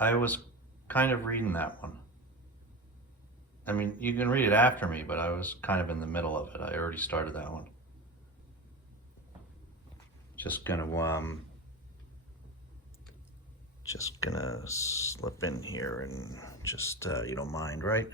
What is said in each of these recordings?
I was kind of reading that one. I mean, you can read it after me, but I was kind of in the middle of it. I already started that one. Just gonna slip in here and just, you don't mind, right?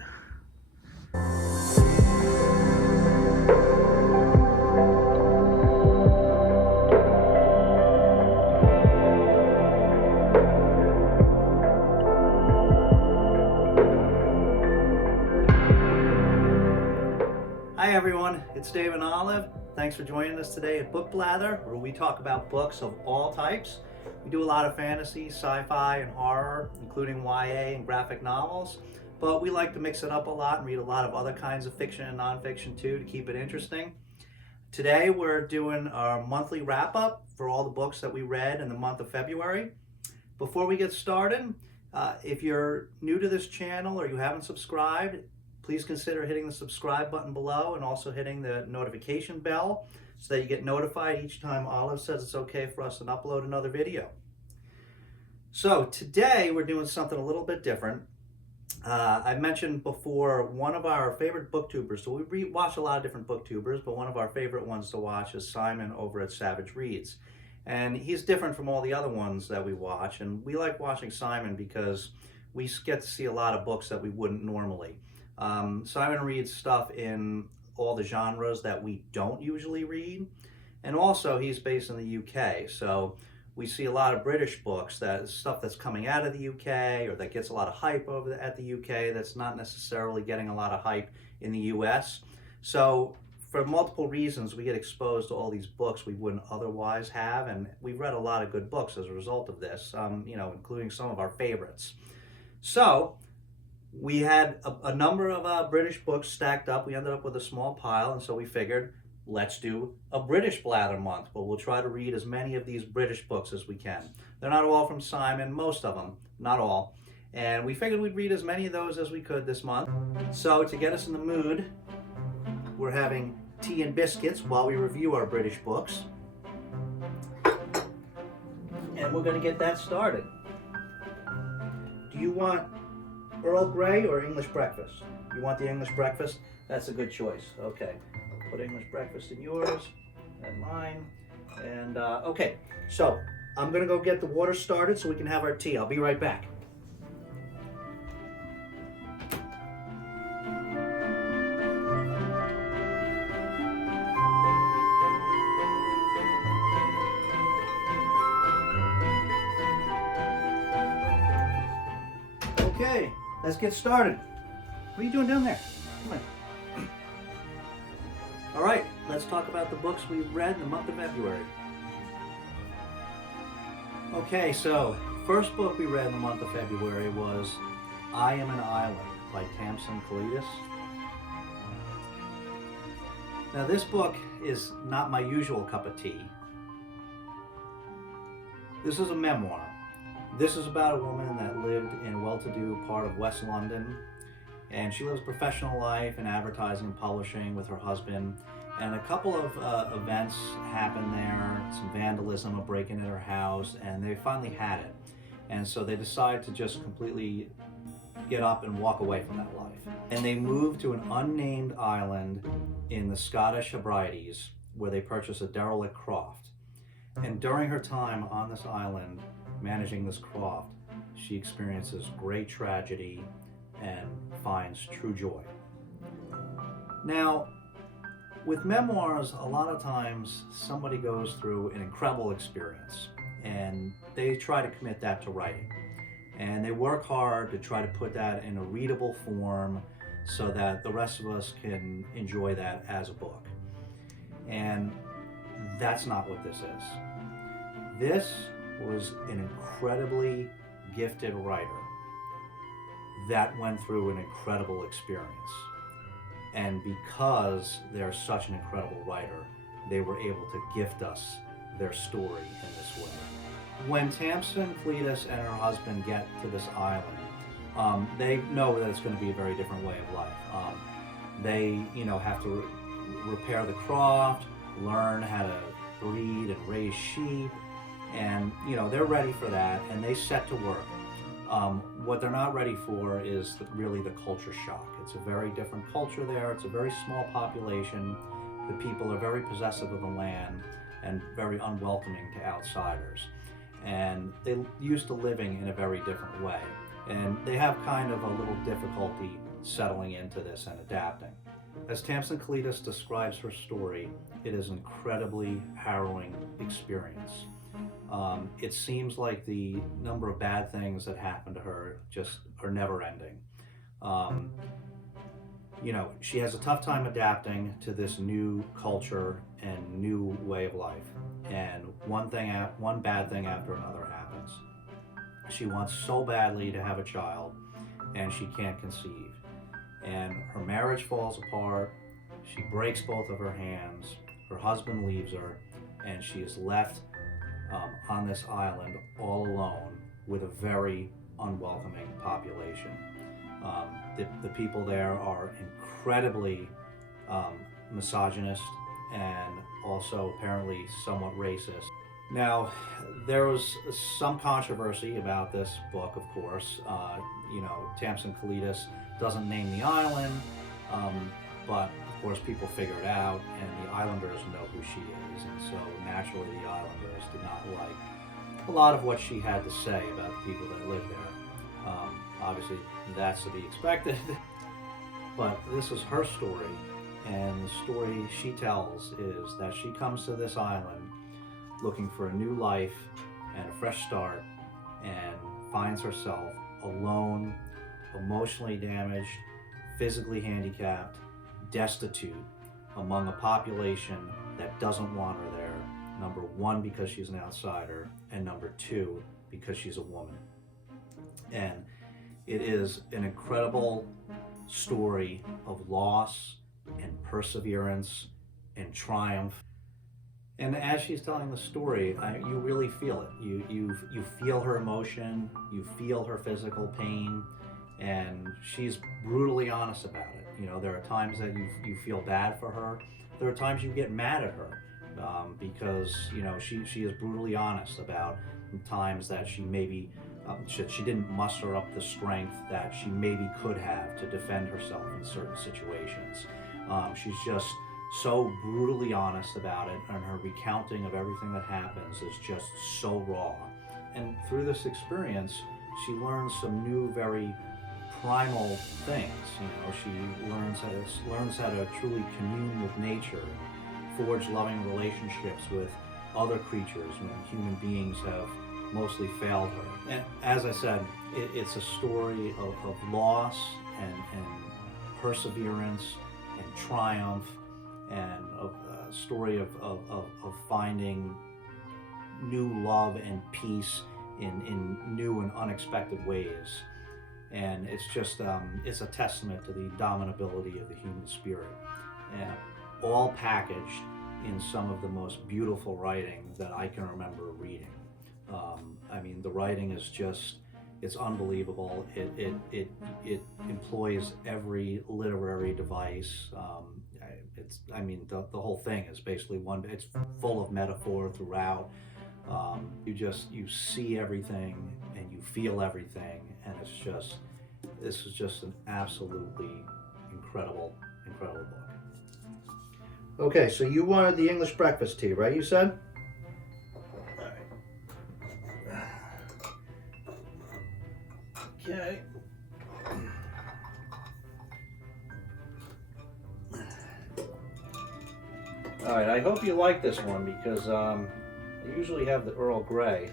Hi everyone, it's Dave and Olive. Thanks for joining us today at Book Blather, where we talk about books of all types. We do a lot of fantasy, sci-fi, and horror, including YA and graphic novels, but we like to mix it up a lot and read a lot of other kinds of fiction and nonfiction too to keep it interesting. Today we're doing our monthly wrap-up for all the books that we read in the month of February. Before we get started, if you're new to this channel or you haven't subscribed, please consider hitting the subscribe button below and also hitting the notification bell so that you get notified each time Olive says it's okay for us to upload another video. So today we're doing something a little bit different. I mentioned before one of our favorite booktubers, so we watch a lot of different booktubers, but one of our favorite ones to watch is Simon over at Savage Reads. And he's different from all the other ones that we watch, and we like watching Simon because we get to see a lot of books that we wouldn't normally. Simon reads stuff in all the genres that we don't usually read, and also he's based in the UK, so we see a lot of British books, that stuff that's coming out of the UK or that gets a lot of hype at the UK that's not necessarily getting a lot of hype in the US. So for multiple reasons we get exposed to all these books we wouldn't otherwise have, and we've read a lot of good books as a result of this, including some of our favorites. So we had a number of British books stacked up. We ended up with a small pile, and so we figured, let's do a British Blather month, but we'll try to read as many of these British books as we can. They're not all from Simon, most of them, not all. And we figured we'd read as many of those as we could this month. So to get us in the mood, we're having tea and biscuits while we review our British books. And we're gonna get that started. Do you want Earl Grey or English breakfast? You want the English breakfast? That's a good choice. Okay, I'll put English breakfast in yours and mine. And okay, so I'm gonna go get the water started so we can have our tea. I'll be right back. Okay, let's get started. What are you doing down there? Come on. All right, let's talk about the books we read in the month of February. Okay, so first book we read in the month of February was I Am an Island by Tamsin, Calidas. Now this book is not my usual cup of tea. This is a memoir. This is about a woman that lived in a well-to-do part of West London, and she lives a professional life in advertising and publishing with her husband, and a couple of events happened there, some vandalism, a break-in at her house, and they finally had it. And so they decided to just completely get up and walk away from that life. And they moved to an unnamed island in the Scottish Hebrides where they purchased a derelict croft. And during her time on this island, managing this croft, she experiences great tragedy and finds true joy. Now, with memoirs, a lot of times somebody goes through an incredible experience and they try to commit that to writing. And they work hard to try to put that in a readable form so that the rest of us can enjoy that as a book. And that's not what this is. This was an incredibly gifted writer that went through an incredible experience. And because they're such an incredible writer, they were able to gift us their story in this way. When Tamsin, Calidas, and her husband get to this island, they know that it's going to be a very different way of life. They, have to repair the croft, learn how to breed and raise sheep, and they're ready for that, and they set to work. What they're not ready for is really the culture shock. It's a very different culture there. It's a very small population. The people are very possessive of the land and very unwelcoming to outsiders. And they used to living in a very different way. And they have kind of a little difficulty settling into this and adapting. As Tamsin Calidas describes her story, it is an incredibly harrowing experience. It seems like the number of bad things that happen to her just are never ending. She has a tough time adapting to this new culture and new way of life. And one bad thing after another happens. She wants so badly to have a child, and she can't conceive. And her marriage falls apart. She breaks both of her hands. Her husband leaves her, and she is left on this island all alone with a very unwelcoming population. The people there are incredibly misogynist and also apparently somewhat racist. Now, there was some controversy about this book, of course. Tamsin Calidas doesn't name the island, but of course people figure it out, and the islanders know who she is, and so naturally the islanders did not like a lot of what she had to say about the people that live there. Obviously, that's to be expected, but this is her story, and the story she tells is that she comes to this island looking for a new life and a fresh start, and finds herself alone, emotionally damaged, physically handicapped, destitute, among a population that doesn't want her there. Number one, because she's an outsider, and number two, because she's a woman. And it is an incredible story of loss and perseverance and triumph. And as she's telling the story, you really feel it. You feel her emotion, you feel her physical pain, and she's brutally honest about it. There are times that you feel bad for her. There are times you get mad at her because she is brutally honest about times that she maybe she didn't muster up the strength that she maybe could have to defend herself in certain situations. She's just so brutally honest about it, and her recounting of everything that happens is just so raw. And through this experience, she learns some new, very primal things. She learns how to truly commune with nature, forge loving relationships with other creatures when human beings have mostly failed her. And as I said, it's a story of loss and perseverance and triumph, and a story of finding new love and peace in new and unexpected ways. And it's just it's a testament to the dominability of the human spirit, and all packaged in some of the most beautiful writing that I can remember reading. The writing is just, it's unbelievable. It employs every literary device. The whole thing is basically it's full of metaphor throughout. You see everything and you feel everything, and this is just an absolutely incredible book. Okay, so you wanted the English breakfast tea, right? You said? Okay. All right, I hope you like this one, because I usually have the Earl Grey,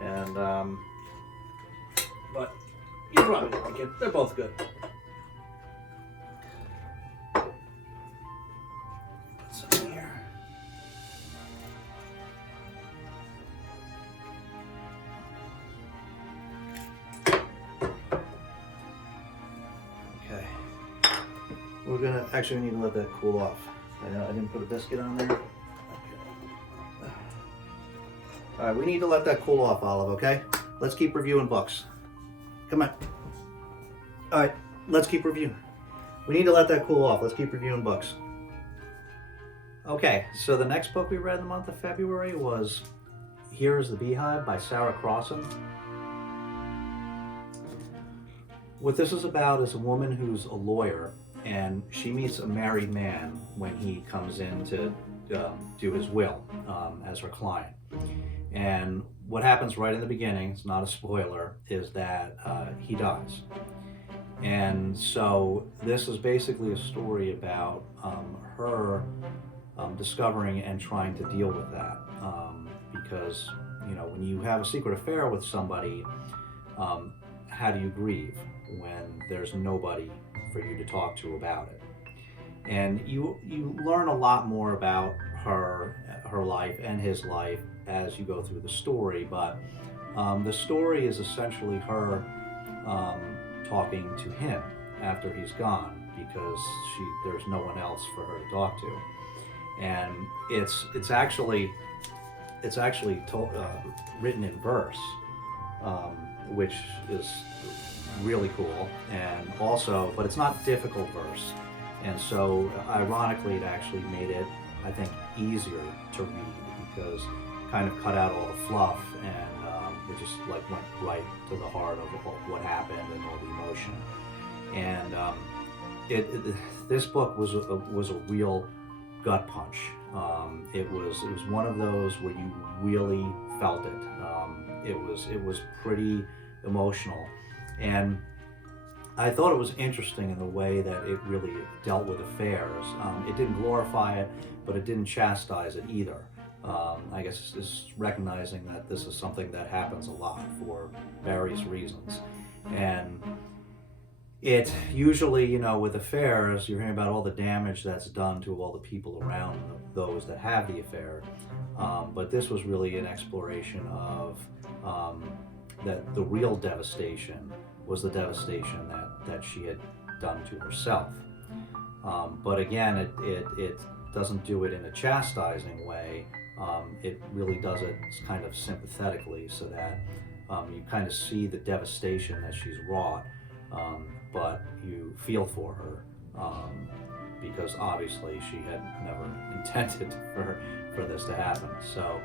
and but you probably like it. They're both good. Put some here. Okay. We're gonna actually need to let that cool off. I didn't put a biscuit on there. Okay. All right, we need to let that cool off, Olive, okay? Let's keep reviewing books. Come on. All right, let's keep reviewing. We need to let that cool off. Let's keep reviewing books. Okay, so the next book we read in the month of February was Here is the Beehive by Sarah Crossan. What this is about is a woman who's a lawyer, and she meets a married man when he comes in to do his will as her client. And what happens right in the beginning, it's not a spoiler, is that he dies. And so this is basically a story about her discovering and trying to deal with that. Because, you know, when you have a secret affair with somebody, how do you grieve when there's nobody for you to talk to about it? And you learn a lot more about her life and his life as you go through the story. But the story is essentially her talking to him after he's gone, because there's no one else for her to talk to. And it's actually written in verse, which is really cool, and also, but it's not difficult verse, and so ironically it actually made it, I think, easier to read, because it kind of cut out all the fluff, and it just like went right to the heart of what happened and all the emotion. And this book was a real gut punch. It was one of those where you really felt it. It was pretty emotional, and I thought it was interesting in the way that it really dealt with affairs. It didn't glorify it, but it didn't chastise it either. I guess it's recognizing that this is something that happens a lot for various reasons. And it usually, you know, with affairs, you're hearing about all the damage that's done to all the people around those that have the affair. But this was really an exploration of that the real devastation was the devastation that she had done to herself. But again, it doesn't do it in a chastising way. It really does it kind of sympathetically, so that you kind of see the devastation that she's wrought, but you feel for her, because obviously she had never intended for this to happen. So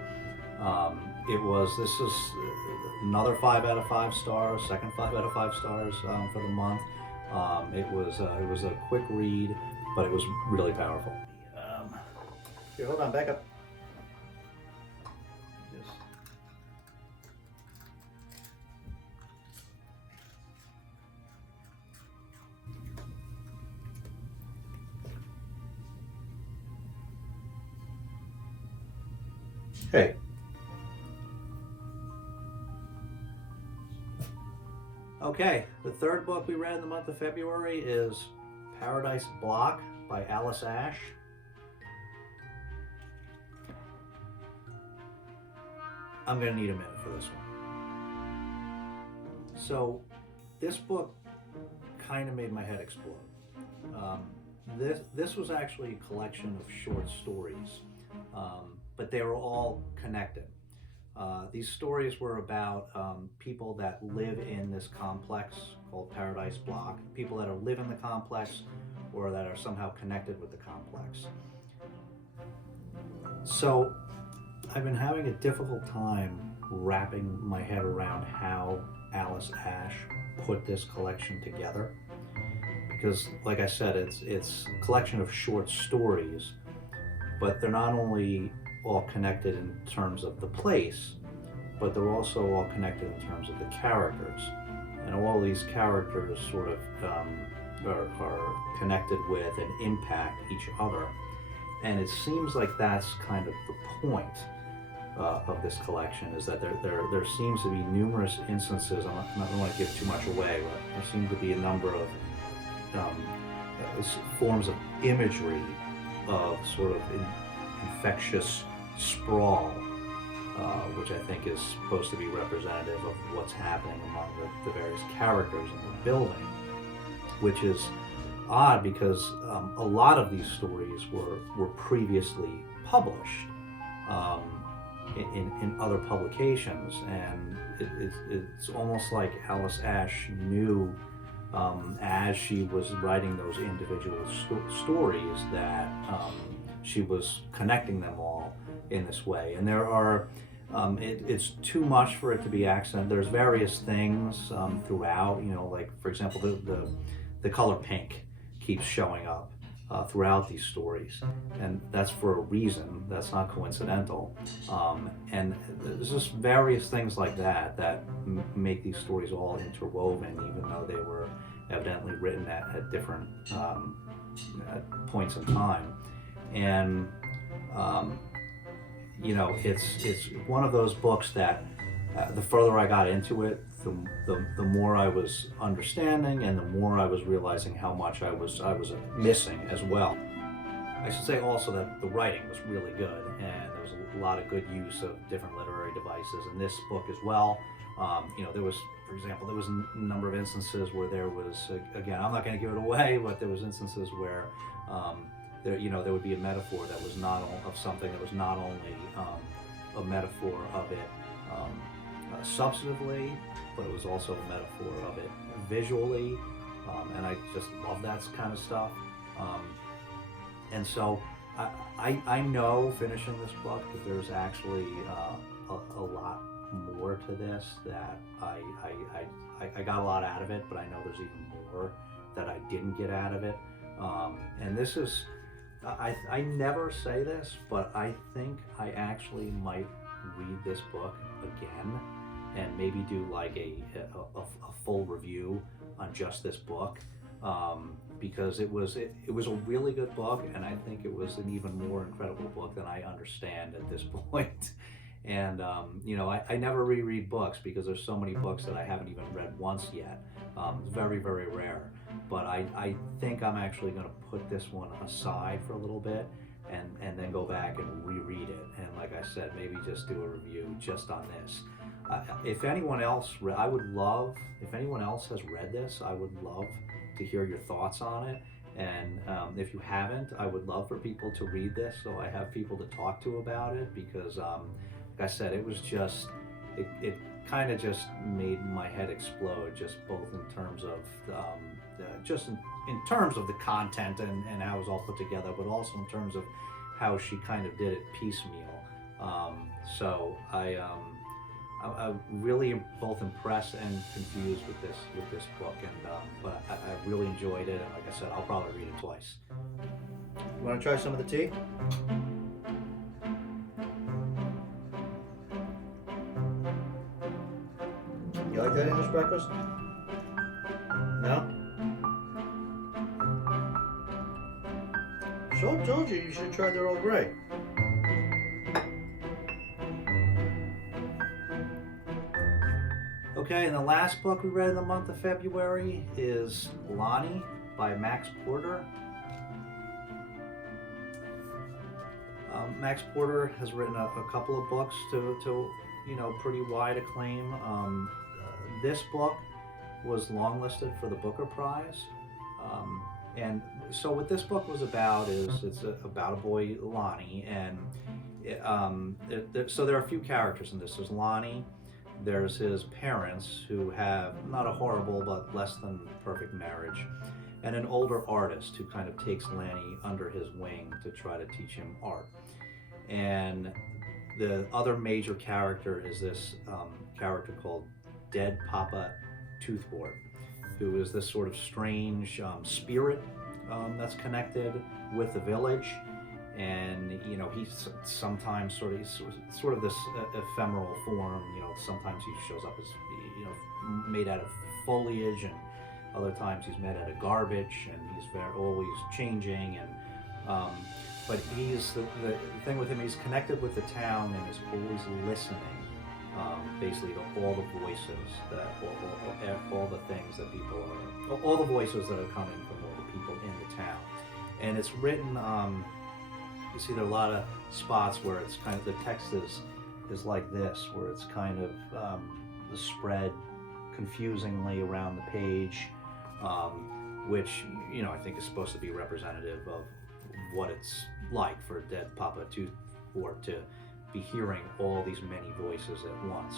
this is another 5 out of 5 stars, second 5 out of 5 stars for the month. It was a quick read, but it was really powerful. Here, hold on, back up. Hey. Okay, the third book we read in the month of February is Paradise Block by Alice Ash. I'm going to need a minute for this one. So, this book kind of made my head explode. This was actually a collection of short stories, but they were all connected. These stories were about people that live in this complex called Paradise Block, people that live in the complex or that are somehow connected with the complex. So I've been having a difficult time wrapping my head around how Alice Ash put this collection together, because like I said, it's a collection of short stories, but they're not only all connected in terms of the place, but they're also all connected in terms of the characters. And all these characters sort of are connected with and impact each other. And it seems like that's kind of the point of this collection, is that there seems to be numerous instances, I don't want to give too much away, but there seem to be a number of forms of imagery of sort of infectious sprawl, which I think is supposed to be representative of what's happening among the various characters in the building, which is odd because a lot of these stories were previously published in other publications, and it's almost like Alice Ash knew as she was writing those individual stories that she was connecting them all in this way. And there are It's too much for it to be accent. There's various things throughout, like for example, the color pink keeps showing up throughout these stories, and that's for a reason. That's not coincidental. And there's just various things like that that make these stories all interwoven, even though they were evidently written at different at points in time. And it's one of those books that the further I got into it, the more I was understanding, and the more I was realizing how much I was missing as well. I should say also that the writing was really good, and there was a lot of good use of different literary devices in this book as well. There was, for example, there was a number of instances where there was, again, I'm not going to give it away, but there was instances where there would be a metaphor that was not of something that was not only a metaphor of it substantively, but it was also a metaphor of it visually, and I just love that kind of stuff. And so I know finishing this book that there's actually a lot more to this, that I got a lot out of it, but I know there's even more that I didn't get out of it. And this is, I never say this, but I think I actually might read this book again and maybe do like a full review on just this book, because it was a really good book, and I think it was an even more incredible book than I understand at this point. And I never reread books because there's so many books that I haven't even read once yet. It's very, very rare. But I think I'm actually going to put this one aside for a little bit and then go back and reread it. And like I said, maybe just do a review just on this. If anyone else, I would love, if anyone else has read this, I would love to hear your thoughts on it. And if you haven't, I would love for people to read this so I have people to talk to about it, because like I said, it was just, it kind of just made my head explode, just both in terms of just in terms of the content and how it was all put together, but also in terms of how she kind of did it piecemeal. So I'm really both impressed and confused with this book, and but I really enjoyed it, and like I said, I'll probably read it twice. You want to try some of the tea? You like that English breakfast? No? So I told you should have tried their Earl Grey. Okay, and the last book we read in the month of February is Lanny by Max Porter. Max Porter has written a couple of books to pretty wide acclaim. This book was longlisted for the Booker Prize. And so what this book was about is it's about a boy, Lanny, and so there are a few characters in this. There's Lanny, there's his parents, who have not a horrible but less than perfect marriage, and an older artist who kind of takes Lanny under his wing to try to teach him art. And the other major character is this character called Dead Papa Toothwort, who is this sort of strange spirit that's connected with the village. And he's sometimes sort of this ephemeral form. Sometimes he shows up as made out of foliage, and other times he's made out of garbage, and he's always changing. And but he's the thing with him, he's connected with the town and is always listening, basically to all the voices that all the things that people are, all the voices that are coming from all the people in the town. And it's written. You see there are a lot of spots where it's kind of, the text is like this, where it's kind of spread confusingly around the page, which I think is supposed to be representative of what it's like for Dead Papa Toothwort to be hearing all these many voices at once.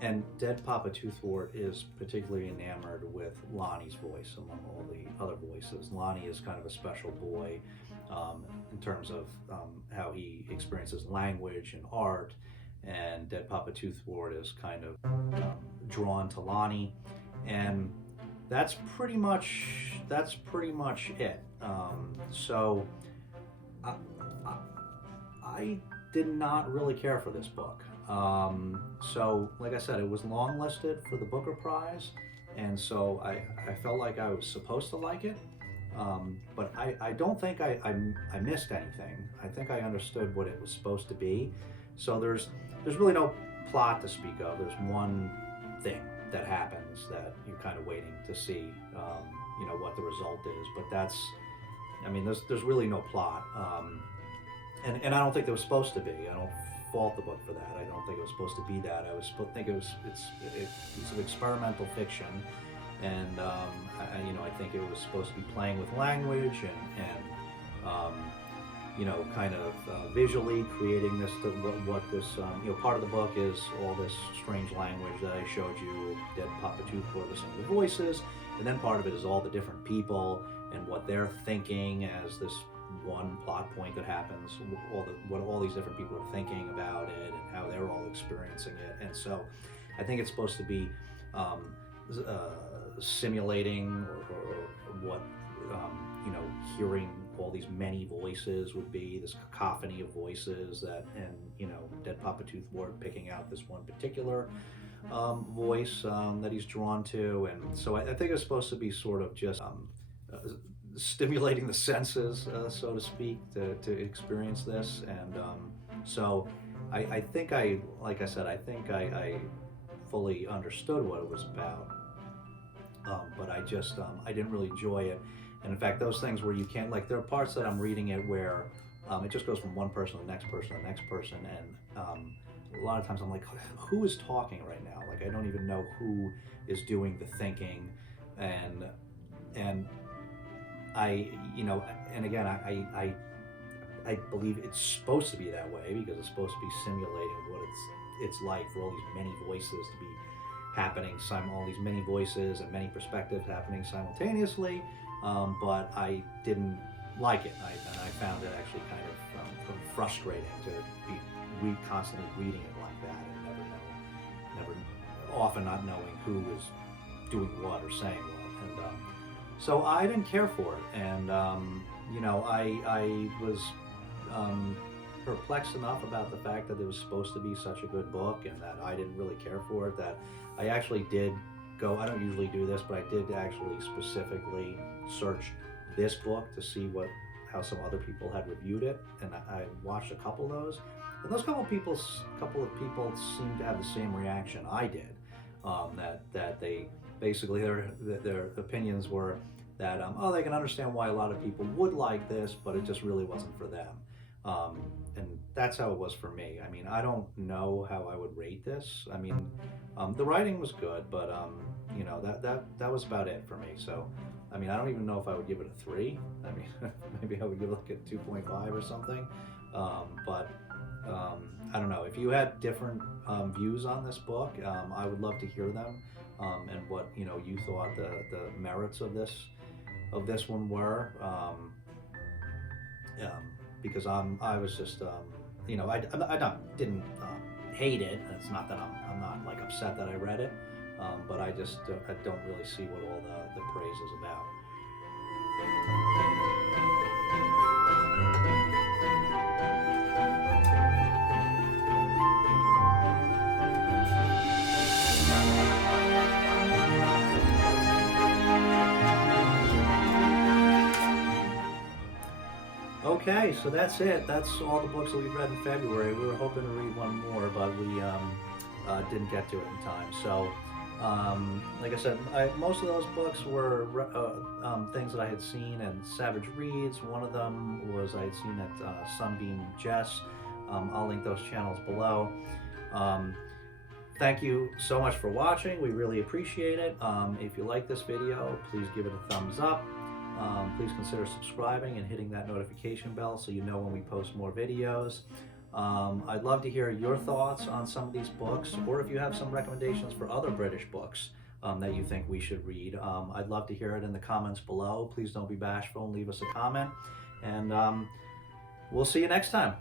And Dead Papa Toothwort is particularly enamored with Lanny's voice among all the other voices. Lanny is kind of a special boy in terms of how he experiences language and art, and Dead Papa Toothwort is kind of drawn to Lanny, and that's pretty much it. So I did not really care for this book. So like I said, it was long listed for the Booker Prize, and so I felt like I was supposed to like it. But I don't think I missed anything. I think I understood what it was supposed to be. So there's really no plot to speak of. There's one thing that happens that you're kind of waiting to see, you know, what the result is. But that's, I mean, there's really no plot. And I don't think it was supposed to be. I don't fault the book for that. I don't think it was supposed to be that. I was think it's an experimental fiction, and you know, I think it was supposed to be playing with language and you know, kind of visually creating this. What this you know, part of the book is all this strange language that I showed you. Dead Papa Toothwort listening to the voices, and then part of it is all the different people and what they're thinking as this one plot point that happens, what all these different people are thinking about it and how they're all experiencing it. And so I think it's supposed to be simulating or what you know, hearing all these many voices would be, this cacophony of voices that, and you know, Dead Papa Toothwort picking out this one particular voice that he's drawn to. And so I think it's supposed to be sort of just stimulating the senses, so to speak, to experience this. And so I think like I said, I think I fully understood what it was about, but I just I didn't really enjoy it. And in fact, those things where you can't, like, there are parts that I'm reading it where it just goes from one person to the next person to the next person, and a lot of times I'm like, who is talking right now? Like, I don't even know who is doing the thinking, and I, you know, and again, I believe it's supposed to be that way because it's supposed to be simulating what it's like for all these many voices to be happening, all these many voices and many perspectives happening simultaneously. But I didn't like it, and I found it actually kind of frustrating to be constantly reading it like that and never often not knowing who is doing what or saying what. And so I didn't care for it, and you know, I was perplexed enough about the fact that it was supposed to be such a good book and that I didn't really care for it, that I actually did go, I don't usually do this, but I did actually specifically search this book to see how some other people had reviewed it, and I watched a couple of those, and those couple of people seemed to have the same reaction I did, that they basically, their opinions were that oh, they can understand why a lot of people would like this, but it just really wasn't for them. And that's how it was for me. I mean, I don't know how I would rate this. I mean, the writing was good, but you know, that was about it for me. So, I mean, I don't even know if I would give it a 3. I mean, maybe I would give it like a 2.5 or something. But I don't know. If you had different views on this book, I would love to hear them, and what, you know, you thought the merits of this one were. Because I was just, you know, I didn't hate it. It's not that I'm not like upset that I read it, but I just I don't really see what all the praise is about. Okay, so that's it. That's all the books that we've read in February. We were hoping to read one more, but we didn't get to it in time. So, like I said, most of those books were things that I had seen at Savage Reads. One of them was I had seen at Sunbeam Jess. I'll link those channels below. Thank you so much for watching. We really appreciate it. If you like this video, please give it a thumbs up. Please consider subscribing and hitting that notification bell so you know when we post more videos. I'd love to hear your thoughts on some of these books, or if you have some recommendations for other British books that you think we should read. I'd love to hear it in the comments below. Please don't be bashful and leave us a comment, and we'll see you next time.